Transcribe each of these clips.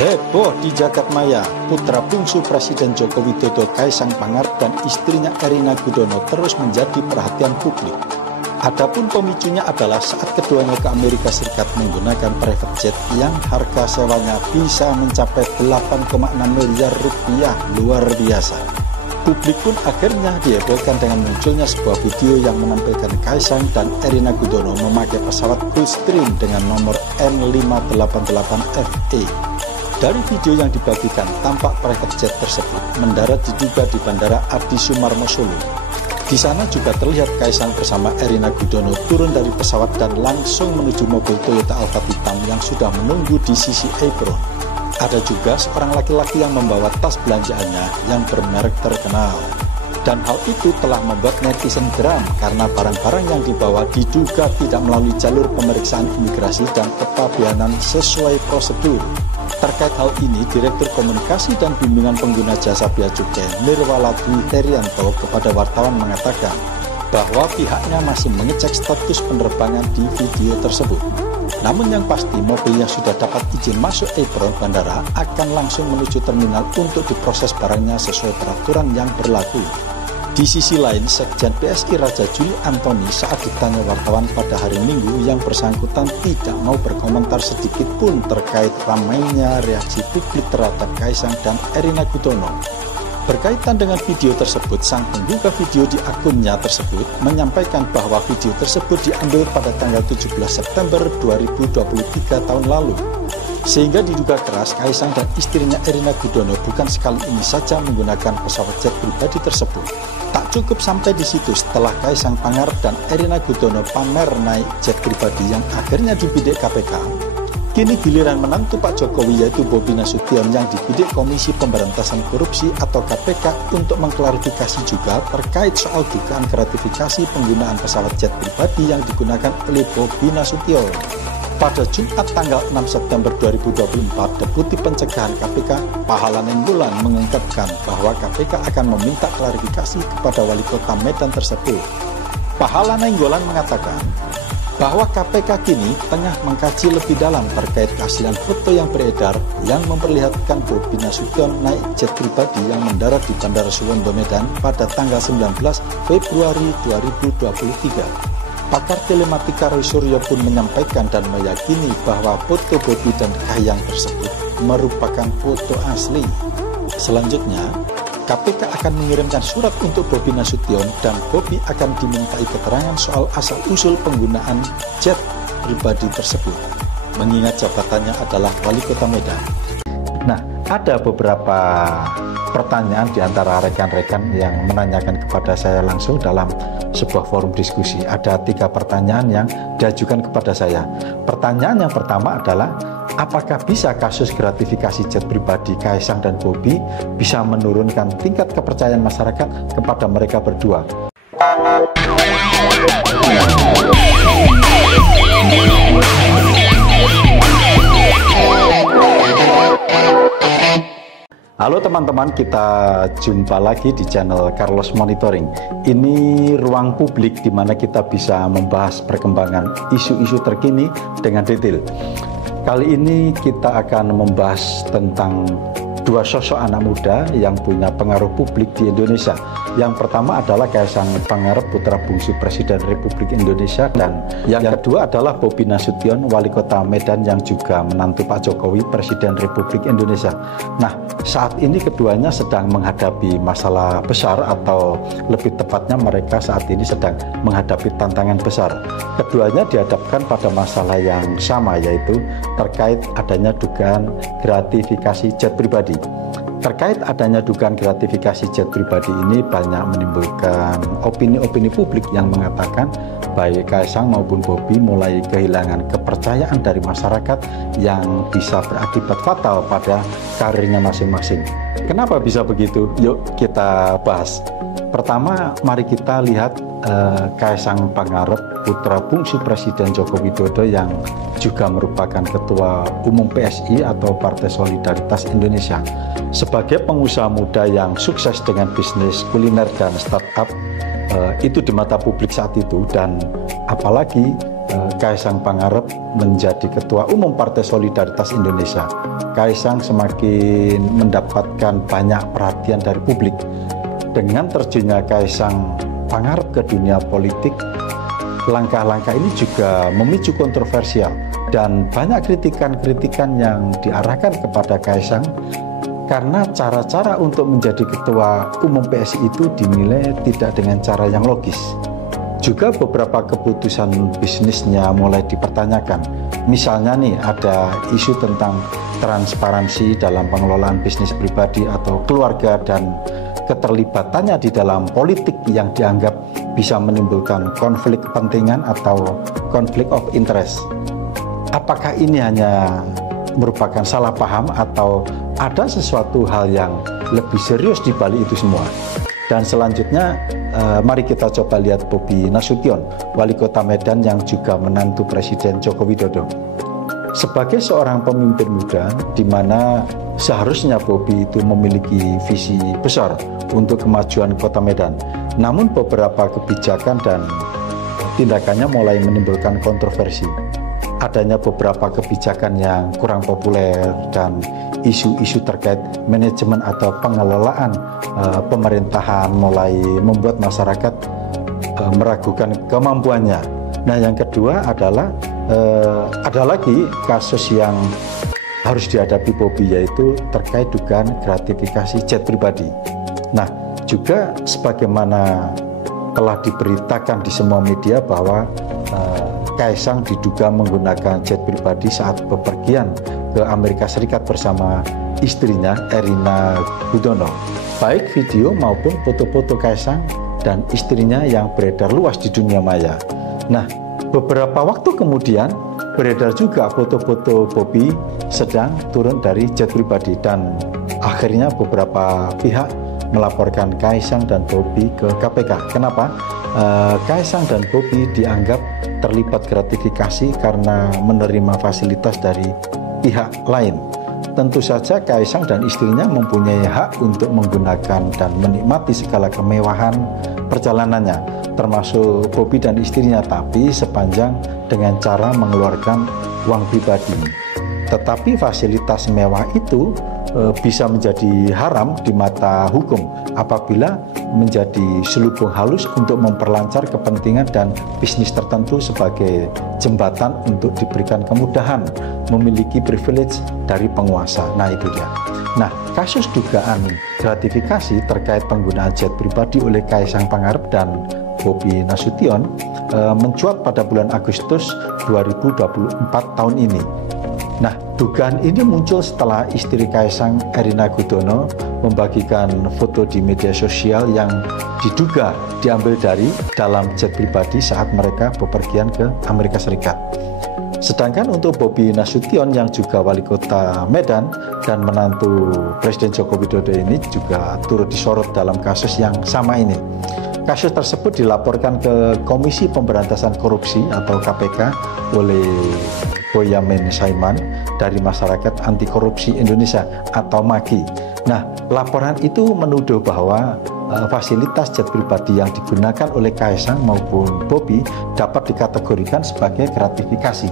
Heboh di Jagadmaya, putra bungsu Presiden Joko Widodo Kaisang Pangarep dan istrinya Erina Gudono terus menjadi perhatian publik. Adapun pemicunya adalah saat keduanya ke Amerika Serikat menggunakan private jet yang harga sewanya bisa mencapai 8,6 miliar rupiah, luar biasa. Publik pun akhirnya dihebohkan dengan munculnya sebuah video yang menampilkan Kaisang dan Erina Gudono memakai pesawat Gulfstream dengan nomor N588FE. Dari video yang dibagikan, tampak private jet tersebut mendarat diduga di Bandara Adi Sumarmo Solo. Di sana juga terlihat Kaisang bersama Erina Gudono turun dari pesawat dan langsung menuju mobil Toyota Alphard hitam yang sudah menunggu di sisi apron. Ada juga seorang laki-laki yang membawa tas belanjaannya yang bermerek terkenal. Dan hal itu telah membuat netizen geram karena barang-barang yang dibawa diduga tidak melalui jalur pemeriksaan imigrasi dan kepabeanan sesuai prosedur. Terkait hal ini, Direktur Komunikasi dan Bimbingan Pengguna Jasa Bea Cukai Nirwala Dwi Herianto kepada wartawan mengatakan bahwa pihaknya masih mengecek status penerbangan di video tersebut. Namun yang pasti mobil yang sudah dapat izin masuk apron bandara akan langsung menuju terminal untuk diproses barangnya sesuai peraturan yang berlaku. Di sisi lain, Sekjen PSI Raja Juli Antoni saat ditanya wartawan pada hari Minggu yang bersangkutan tidak mau berkomentar sedikit pun terkait ramainya reaksi publik terhadap Kaisang dan Erina Gudono. Berkaitan dengan video tersebut, sang pengguna video di akunnya tersebut menyampaikan bahwa video tersebut diambil pada tanggal 17 September 2023 tahun lalu. Sehingga diduga keras Kaisang dan istrinya Erina Gudono bukan sekali ini saja menggunakan pesawat jet pribadi tersebut. Tak cukup sampai di situ, setelah Kaisang Pangarep dan Erina Gudono pamer naik jet pribadi yang akhirnya dibidik KPK, kini giliran menantu Pak Jokowi yaitu Bobi Nasution yang dibidik Komisi Pemberantasan Korupsi atau KPK untuk mengklarifikasi juga terkait soal dugaan gratifikasi penggunaan pesawat jet pribadi yang digunakan oleh Bobi Nasution. Pada Jumat tanggal 6 September 2024, Deputi Pencegahan KPK Pahala Nainggolan mengungkapkan bahwa KPK akan meminta klarifikasi kepada Wali Kota Medan tersebut. Pahala Nainggolan mengatakan bahwa KPK kini tengah mengkaji lebih dalam terkait keaslian foto yang beredar yang memperlihatkan Bobi Nasution naik jet pribadi yang mendarat di Bandara Suwondo Medan pada tanggal 19 Februari 2023. Pakar telematika Roy Suryo pun menyampaikan dan meyakini bahwa foto Bobi dan Kahiyang tersebut merupakan foto asli. Selanjutnya, KPK akan mengirimkan surat untuk Bobi Nasution dan Bobi akan dimintai keterangan soal asal-usul penggunaan jet pribadi tersebut, mengingat jabatannya adalah Wali Kota Medan. Nah, ada beberapa pertanyaan di antara rekan-rekan yang menanyakan kepada saya langsung dalam sebuah forum diskusi. Ada 3 pertanyaan yang diajukan kepada saya. Pertanyaan yang pertama adalah, apakah bisa kasus gratifikasi jet pribadi Kaisang dan Bobi bisa menurunkan tingkat kepercayaan masyarakat kepada mereka berdua? Halo teman-teman, kita jumpa lagi di channel Carlos Monitoring. Ini ruang publik di mana kita bisa membahas perkembangan isu-isu terkini dengan detail. Kali ini kita akan membahas tentang 2 sosok anak muda yang punya pengaruh publik di Indonesia. Yang pertama adalah Kaisang Pangarep, putra bungsu Presiden Republik Indonesia, dan yang kedua adalah Bobi Nasution, Wali Kota Medan yang juga menantu Pak Jokowi, Presiden Republik Indonesia. Nah, saat ini keduanya sedang menghadapi masalah besar, atau lebih tepatnya mereka saat ini sedang menghadapi tantangan besar. Keduanya dihadapkan pada masalah yang sama, yaitu terkait adanya dugaan gratifikasi jet pribadi. Terkait adanya dugaan gratifikasi jet pribadi ini banyak menimbulkan opini-opini publik yang mengatakan baik Kaisang maupun Bobi mulai kehilangan kepercayaan dari masyarakat yang bisa berakibat fatal pada karirnya masing-masing. Kenapa bisa begitu? Yuk kita bahas. Pertama, mari kita lihat Kaisang Pangarep, putra bungsu Presiden Joko Widodo yang juga merupakan Ketua Umum PSI atau Partai Solidaritas Indonesia. Sebagai pengusaha muda yang sukses dengan bisnis kuliner dan startup, itu di mata publik saat itu, dan apalagi Kaisang Pangarep menjadi Ketua Umum Partai Solidaritas Indonesia, Kaisang semakin mendapatkan banyak perhatian dari publik. Dengan terjunnya Kaisang Pangarep ke dunia politik, langkah-langkah ini juga memicu kontroversial dan banyak kritikan-kritikan yang diarahkan kepada Kaisang karena cara-cara untuk menjadi Ketua Umum PSI itu dinilai tidak dengan cara yang logis. Juga beberapa keputusan bisnisnya mulai dipertanyakan. Misalnya nih, ada isu tentang transparansi dalam pengelolaan bisnis pribadi atau keluarga dan keterlibatannya di dalam politik yang dianggap bisa menimbulkan konflik kepentingan atau konflik of interest. Apakah ini hanya merupakan salah paham atau ada sesuatu hal yang lebih serius di balik itu semua? Dan selanjutnya, mari kita coba lihat Bobi Nasution, Wali Kota Medan yang juga menantu Presiden Joko Widodo. Sebagai seorang pemimpin muda, di mana seharusnya Bobi itu memiliki visi besar untuk kemajuan Kota Medan. Namun beberapa kebijakan dan tindakannya mulai menimbulkan kontroversi. Adanya beberapa kebijakan yang kurang populer dan isu-isu terkait manajemen atau pengelolaan pemerintahan mulai membuat masyarakat meragukan kemampuannya. Nah, yang kedua adalah ada lagi kasus yang harus dihadapi Bobi, yaitu terkait dugaan gratifikasi jet pribadi. Nah, juga sebagaimana telah diberitakan di semua media bahwa Kaisang diduga menggunakan jet pribadi saat bepergian ke Amerika Serikat bersama istrinya Erina Gudono. Baik video maupun foto-foto Kaisang dan istrinya yang beredar luas di dunia maya. Nah, beberapa waktu kemudian beredar juga foto-foto Bobi sedang turun dari jet pribadi dan akhirnya beberapa pihak melaporkan Kaisang dan Bobi ke KPK. Kenapa? Kaisang dan Bobi dianggap terlibat gratifikasi karena menerima fasilitas dari pihak lain. Tentu saja Kaisang dan istrinya mempunyai hak untuk menggunakan dan menikmati segala kemewahan perjalanannya, termasuk Bobi dan istrinya, tapi sepanjang dengan cara mengeluarkan uang pribadi. Tetapi fasilitas mewah itu bisa menjadi haram di mata hukum apabila menjadi selubung halus untuk memperlancar kepentingan dan bisnis tertentu sebagai jembatan untuk diberikan kemudahan memiliki privilege dari penguasa. Nah, itu dia. Nah, kasus dugaan gratifikasi terkait penggunaan jet pribadi oleh Kaisang Pangarep dan Bobi Nasution mencuat pada bulan Agustus 2024 tahun ini. Nah, dugaan ini muncul setelah istri Kaisang, Erina Gudono, membagikan foto di media sosial yang diduga diambil dari dalam jet pribadi saat mereka bepergian ke Amerika Serikat. Sedangkan untuk Bobi Nasution yang juga wali kota Medan dan menantu Presiden Joko Widodo ini juga turut disorot dalam kasus yang sama ini. Kasus tersebut dilaporkan ke Komisi Pemberantasan Korupsi atau KPK oleh Boyamin Saiman dari Masyarakat Anti Korupsi Indonesia atau MAGI. Nah, laporan itu menuduh bahwa fasilitas jet pribadi yang digunakan oleh Kaisang maupun Bobi dapat dikategorikan sebagai gratifikasi.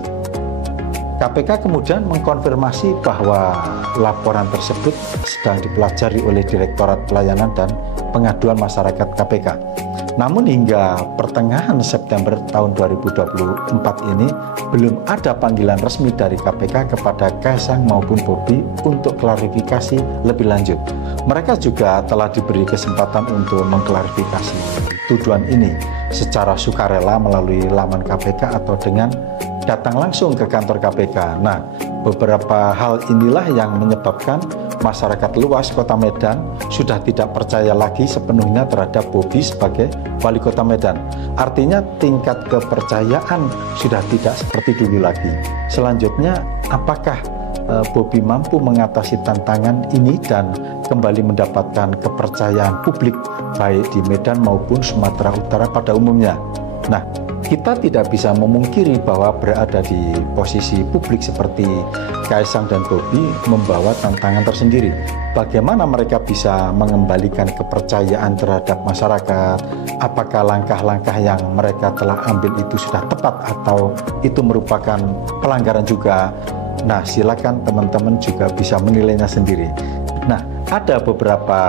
KPK kemudian mengkonfirmasi bahwa laporan tersebut sedang dipelajari oleh Direktorat Pelayanan dan Pengaduan Masyarakat KPK. Namun hingga pertengahan September tahun 2024 ini belum ada panggilan resmi dari KPK kepada Kaisang maupun Bobi untuk klarifikasi lebih lanjut. Mereka juga telah diberi kesempatan untuk mengklarifikasi tuduhan ini secara sukarela melalui laman KPK atau dengan datang langsung ke kantor KPK. Nah, beberapa hal inilah yang menyebabkan masyarakat luas Kota Medan sudah tidak percaya lagi sepenuhnya terhadap Bobi sebagai wali kota Medan. Artinya tingkat kepercayaan sudah tidak seperti dulu lagi. Selanjutnya, apakah Bobi mampu mengatasi tantangan ini dan kembali mendapatkan kepercayaan publik baik di Medan maupun Sumatera Utara pada umumnya? Nah, kita tidak bisa memungkiri bahwa berada di posisi publik seperti Kaisang dan Bobi membawa tantangan tersendiri. Bagaimana mereka bisa mengembalikan kepercayaan terhadap masyarakat? Apakah langkah-langkah yang mereka telah ambil itu sudah tepat atau itu merupakan pelanggaran juga? Nah, silakan teman-teman juga bisa menilainya sendiri. Nah, ada beberapa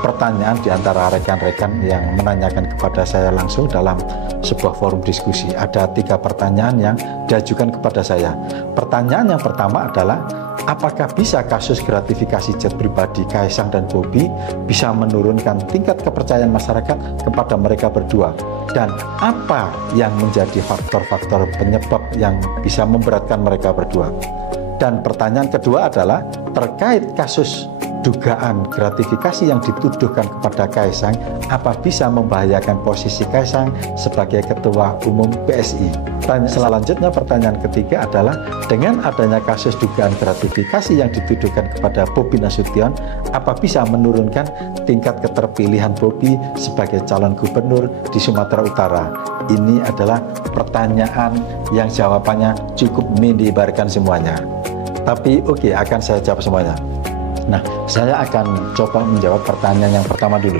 pertanyaan di antara rekan-rekan yang menanyakan kepada saya langsung dalam sebuah forum diskusi. Ada 3 pertanyaan yang diajukan kepada saya. Pertanyaan yang pertama adalah, apakah bisa kasus gratifikasi jet pribadi Kaisang dan Bobi bisa menurunkan tingkat kepercayaan masyarakat kepada mereka berdua? Dan apa yang menjadi faktor-faktor penyebab yang bisa memberatkan mereka berdua? Dan pertanyaan kedua adalah terkait kasus dugaan gratifikasi yang dituduhkan kepada Kaisang, apa bisa membahayakan posisi Kaisang sebagai Ketua Umum PSI? Selanjutnya pertanyaan ketiga adalah, dengan adanya kasus dugaan gratifikasi yang dituduhkan kepada Bobi Nasution, apa bisa menurunkan tingkat keterpilihan Bobi sebagai calon gubernur di Sumatera Utara? Ini adalah pertanyaan yang jawabannya cukup mendebarkan semuanya. Tapi oke, akan saya jawab semuanya. Nah, saya akan coba menjawab pertanyaan yang pertama dulu.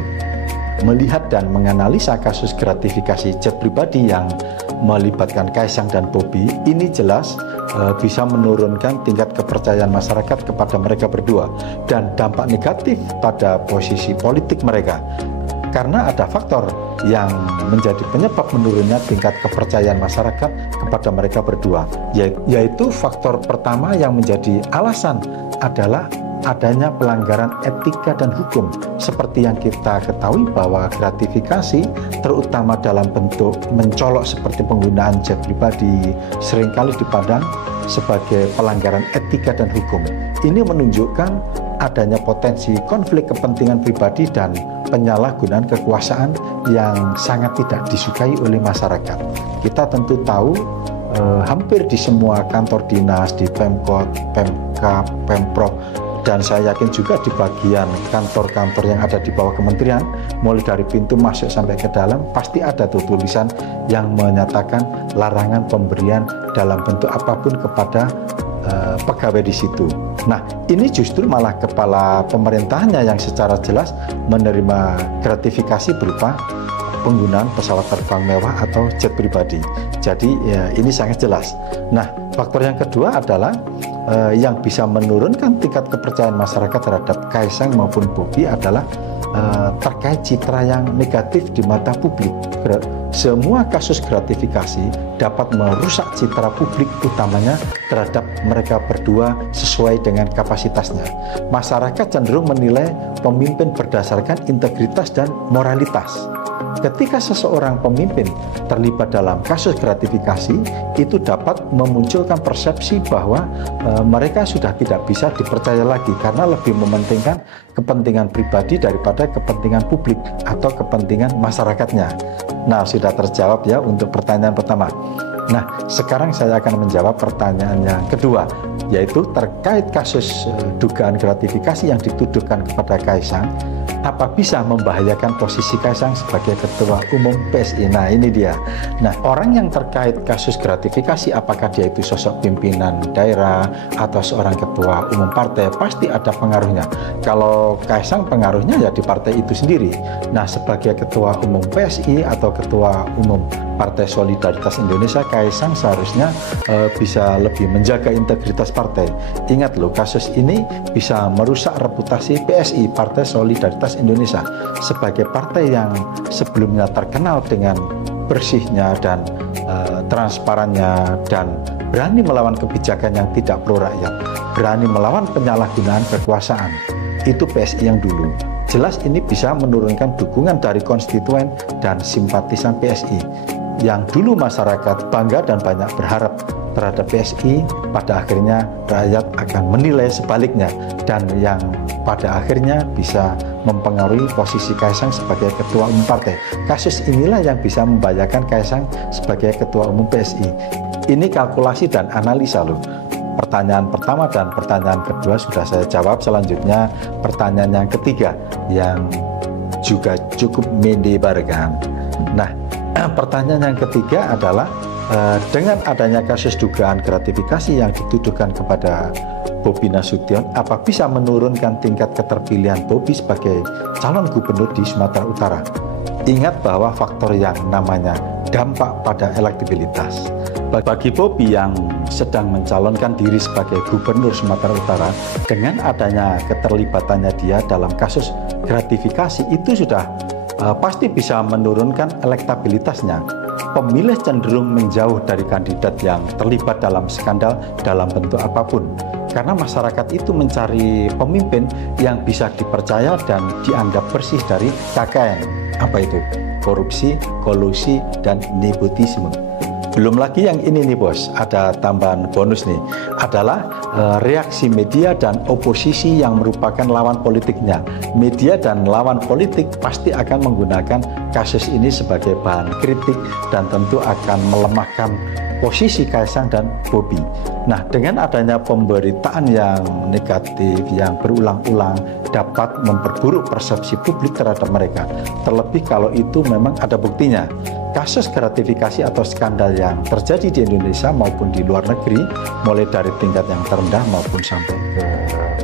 Melihat dan menganalisa kasus gratifikasi jet pribadi yang melibatkan Kaisang dan Bobi, ini jelas bisa menurunkan tingkat kepercayaan masyarakat kepada mereka berdua dan dampak negatif pada posisi politik mereka. Karena ada faktor yang menjadi penyebab menurunnya tingkat kepercayaan masyarakat kepada mereka berdua, yaitu faktor pertama yang menjadi alasan adalah adanya pelanggaran etika dan hukum. Seperti yang kita ketahui bahwa gratifikasi terutama dalam bentuk mencolok seperti penggunaan jet pribadi seringkali dipandang sebagai pelanggaran etika dan hukum. Ini menunjukkan adanya potensi konflik kepentingan pribadi dan penyalahgunaan kekuasaan yang sangat tidak disukai oleh masyarakat. Kita tentu tahu hampir di semua kantor dinas, di Pemkot, Pemkab, Pemprov, dan saya yakin juga di bagian kantor-kantor yang ada di bawah kementerian, mulai dari pintu masuk sampai ke dalam, pasti ada tuh tulisan yang menyatakan larangan pemberian dalam bentuk apapun kepada pegawai di situ. Nah, ini justru malah kepala pemerintahnya yang secara jelas menerima gratifikasi berupa penggunaan pesawat terbang mewah atau jet pribadi. Jadi ya, ini sangat jelas. Nah, faktor yang kedua adalah yang bisa menurunkan tingkat kepercayaan masyarakat terhadap Kaisang maupun Bobi adalah terkait citra yang negatif di mata publik. Semua kasus gratifikasi dapat merusak citra publik, utamanya terhadap mereka berdua sesuai dengan kapasitasnya. Masyarakat cenderung menilai pemimpin berdasarkan integritas dan moralitas. Ketika seseorang pemimpin terlibat dalam kasus gratifikasi, itu dapat memunculkan persepsi bahwa mereka sudah tidak bisa dipercaya lagi karena lebih mementingkan kepentingan pribadi daripada kepentingan publik atau kepentingan masyarakatnya. Nah, sudah terjawab ya untuk pertanyaan pertama. Nah, sekarang saya akan menjawab pertanyaan yang kedua, yaitu terkait kasus dugaan gratifikasi yang dituduhkan kepada Kaisang, apa bisa membahayakan posisi Kaisang sebagai Ketua Umum PSI? Nah, ini dia. Nah, orang yang terkait kasus gratifikasi, apakah dia itu sosok pimpinan daerah atau seorang Ketua Umum partai, pasti ada pengaruhnya. Kalau Kaisang pengaruhnya ya di partai itu sendiri. Nah, sebagai Ketua Umum PSI atau Ketua Umum Partai Solidaritas Indonesia, Kaisang seharusnya bisa lebih menjaga integritas partai. Ingat loh, kasus ini bisa merusak reputasi PSI, Partai Solidaritas Indonesia, sebagai partai yang sebelumnya terkenal dengan bersihnya dan transparannya dan berani melawan kebijakan yang tidak pro rakyat, berani melawan penyalahgunaan kekuasaan. Itu PSI yang dulu. Jelas ini bisa menurunkan dukungan dari konstituen dan simpatisan PSI. Yang dulu masyarakat bangga dan banyak berharap terhadap PSI, pada akhirnya rakyat akan menilai sebaliknya, dan yang pada akhirnya bisa mempengaruhi posisi Kaisang sebagai Ketua Umum Partai. Kasus inilah yang bisa membahayakan Kaisang sebagai Ketua Umum PSI. Ini kalkulasi dan analisa loh. Pertanyaan pertama dan pertanyaan kedua sudah saya jawab. Selanjutnya pertanyaan yang ketiga yang juga cukup mendebarkan. Nah, Pertanyaan yang ketiga adalah dengan adanya kasus dugaan gratifikasi yang dituduhkan kepada Bobi Nasution, apa bisa menurunkan tingkat keterpilihan Bobi sebagai calon gubernur di Sumatera Utara? Ingat bahwa faktor yang namanya dampak pada elektabilitas. Bagi Bobi yang sedang mencalonkan diri sebagai gubernur Sumatera Utara, dengan adanya keterlibatannya dia dalam kasus gratifikasi itu sudah pasti bisa menurunkan elektabilitasnya. Pemilih cenderung menjauh dari kandidat yang terlibat dalam skandal dalam bentuk apapun, karena masyarakat itu mencari pemimpin yang bisa dipercaya dan dianggap bersih dari KKN. Apa itu? Korupsi, kolusi, dan nepotisme. Belum lagi yang ini nih bos, ada tambahan bonus nih, adalah reaksi media dan oposisi yang merupakan lawan politiknya. Media dan lawan politik pasti akan menggunakan kasus ini sebagai bahan kritik dan tentu akan melemahkan posisi Kaisang dan Bobi. Nah, dengan adanya pemberitaan yang negatif yang berulang-ulang dapat memperburuk persepsi publik terhadap mereka. Terlebih kalau itu memang ada buktinya. Kasus gratifikasi atau skandal yang terjadi di Indonesia maupun di luar negeri, mulai dari tingkat yang terendah maupun sampai ke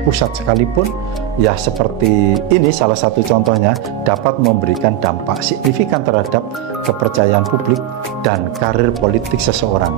pusat sekalipun, ya seperti ini salah satu contohnya, dapat memberikan dampak signifikan terhadap kepercayaan publik dan karir politik seseorang.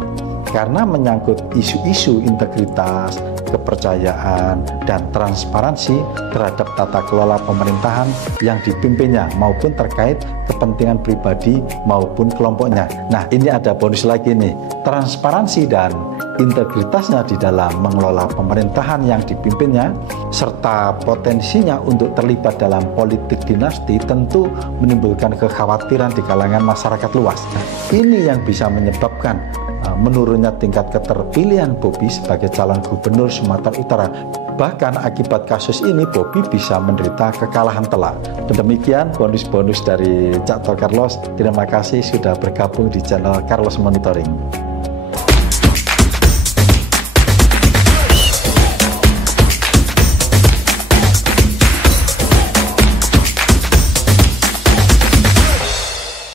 Karena menyangkut isu-isu integritas, kepercayaan, dan transparansi terhadap tata kelola pemerintahan yang dipimpinnya maupun terkait kepentingan pribadi maupun kelompoknya. Nah, ini ada bonus lagi nih, transparansi dan integritasnya di dalam mengelola pemerintahan yang dipimpinnya serta potensinya untuk terlibat dalam politik dinasti tentu menimbulkan kekhawatiran di kalangan masyarakat luas. Nah, ini yang bisa menyebabkan menurunnya tingkat keterpilihan Bobi sebagai calon gubernur Sumatera Utara. Bahkan akibat kasus ini Bobi bisa menderita kekalahan telak. Demikian bonus-bonus dari Cak Tor Carlos. Terima kasih sudah bergabung di channel Carlos Monitoring.